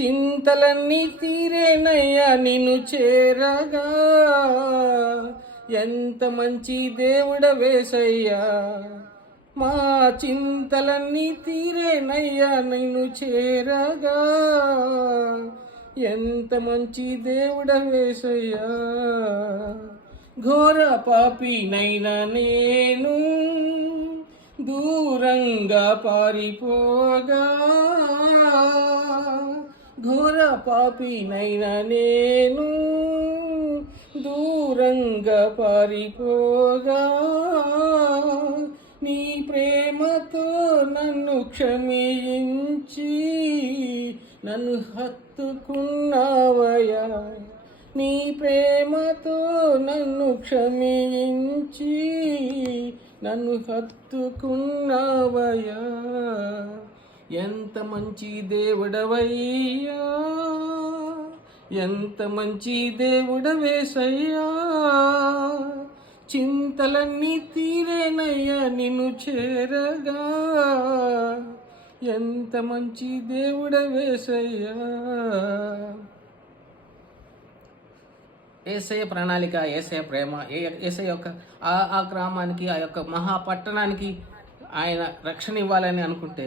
చింతలన్నీ తీరేనయ్యా నిన్ను చేరగా. ఎంత మంచి దేవుడవేసయ్యా, మా చింతలన్నీ తీరేనయ్యా నిన్ను చేరగా. ఎంత మంచి దేవుడవేసయ్యా. ఘోర పాపినైనా నేను దూరంగా పారిపోగా. ఘోర పాపినైనా నేను దూరంగా పారిపోగా. నీ ప్రేమతో నన్ను క్షమించి నన్ను హత్తుకున్నావయ్యా. నీ ప్రేమతో నన్ను క్షమించి నన్ను హత్తుకున్నావయ్యా. ఎంత మంచి దేవుడవయ్యా, ఎంత మంచి దేవుడవేసయ్యా. చింతలన్నీ తీరేనయ్యా నిన్ను చేరగా. ఎంత మంచి దేవుడవేసయ్యా. యేసయ్య ప్రణాళిక, యేసయ్య ప్రేమ, యేసయ్య యొక్క ఆ గ్రామానికి, ఆ యొక్క మహాపట్టణానికి ఆయన రక్షణ ఇవ్వాలని అనుకుంటే